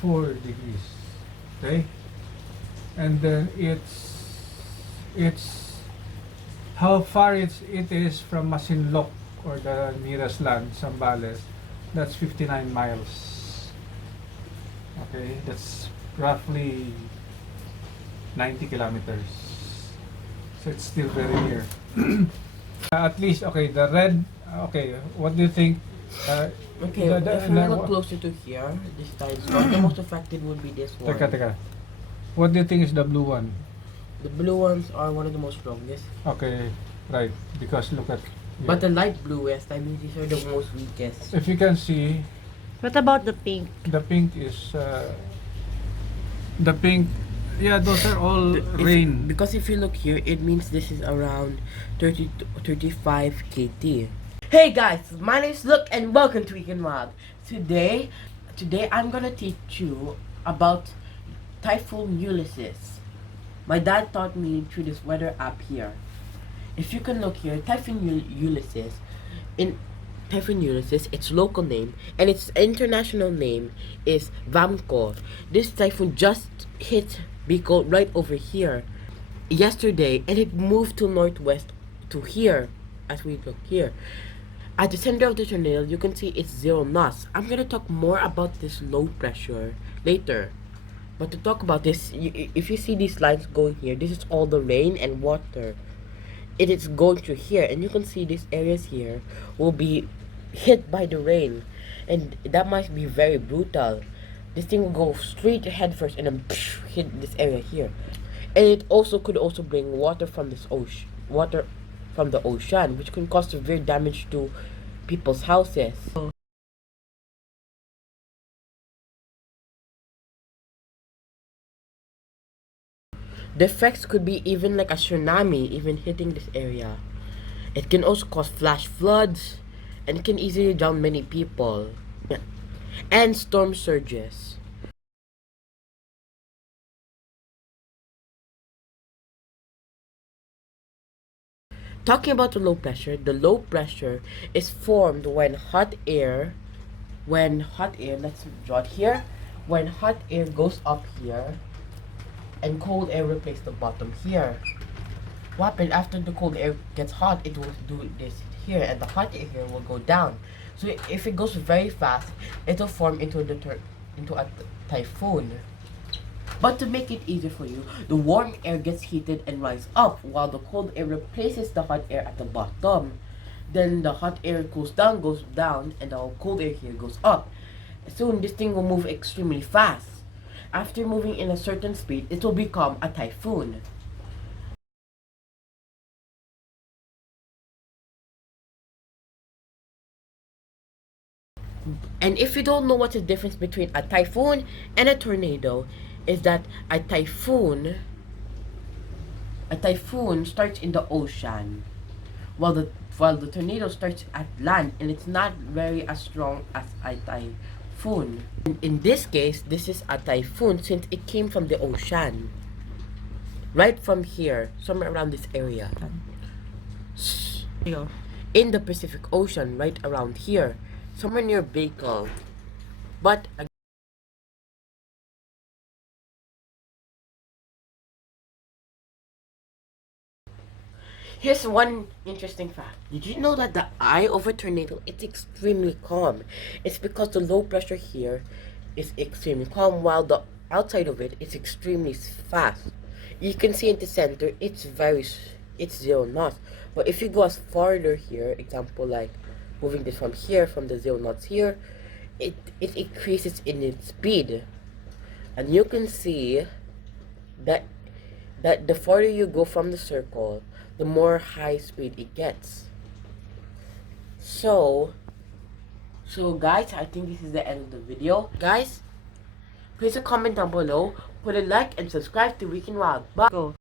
4 degrees. Okay, and then it's how far it is from Masinloc or the nearest land, Zambales. That's 59 miles. Okay, that's roughly 90 kilometers. So it's still very near. At least, okay, the red, okay, what do you think? Okay, if we look closer to here, this time slot, the most affected would be this one. Teka. What do you think is the blue one? The blue ones are one of the most strongest. Okay, right, because look at here. But the light bluest, I mean, these are the most weakest. If you can see, What about the pink? the pink is, the pink, yeah, those are all rain. Because if you look here, it means this is around 30 to 35 KT. Hey guys, my name is Luke and welcome to Weekend Wild. Today I'm gonna teach you about Typhoon Ulysses. My dad taught me through this weather app here. If you can look here, Ulysses, its local name and its international name is Vamco. This typhoon just hit Bicol right over here yesterday, and it moved to northwest to here. As we look here, at the center of the tornado, you can see it's 0 knots. I'm gonna talk more about this low pressure later. But to talk about this, if you see these lines going here, this is all the rain and water. It is going through here, and you can see these areas here will be hit by the rain, and that might be very brutal. This thing will go straight ahead first, and then hit this area here, and it also could also bring water from this ocean, which can cause severe damage to people's houses. The effects could be even like a tsunami even hitting this area. It can also cause flash floods and can easily drown many people. And storm surges. Talking about the low pressure is formed when hot air, let's draw it here, when hot air goes up here and cold air replaces the bottom here. What happens after the cold air gets hot, it will do this here, and the hot air here will go down. So if it goes very fast, it will form into a typhoon. But to make it easier for you, the warm air gets heated and rises up, while the cold air replaces the hot air at the bottom. Then the hot air goes down, and the cold air here goes up. Soon this thing will move extremely fast. After moving in a certain speed, it will become a typhoon. And if you don't know what's the difference between a typhoon and a tornado, is that a typhoon starts in the ocean, while the tornado starts at land, and it's not very as strong as a typhoon. In this case, this is a typhoon since it came from the ocean, right from here, somewhere around this area, in the Pacific Ocean, right around here, somewhere near Bicol. But here's one interesting fact. Did you know that the eye of a tornado is extremely calm? It's because the low pressure here is extremely calm, while the outside of it is extremely fast. You can see in the center, it's 0 knots. But if you go as farther here, example like moving this from here, from the 0 knots here, it increases in its speed. And you can see that the farther you go from the circle, the more high speed it gets. So guys, I think this is the end of the video. Guys, please comment down below, put a like and subscribe to Weekend Wild. Bye. Go.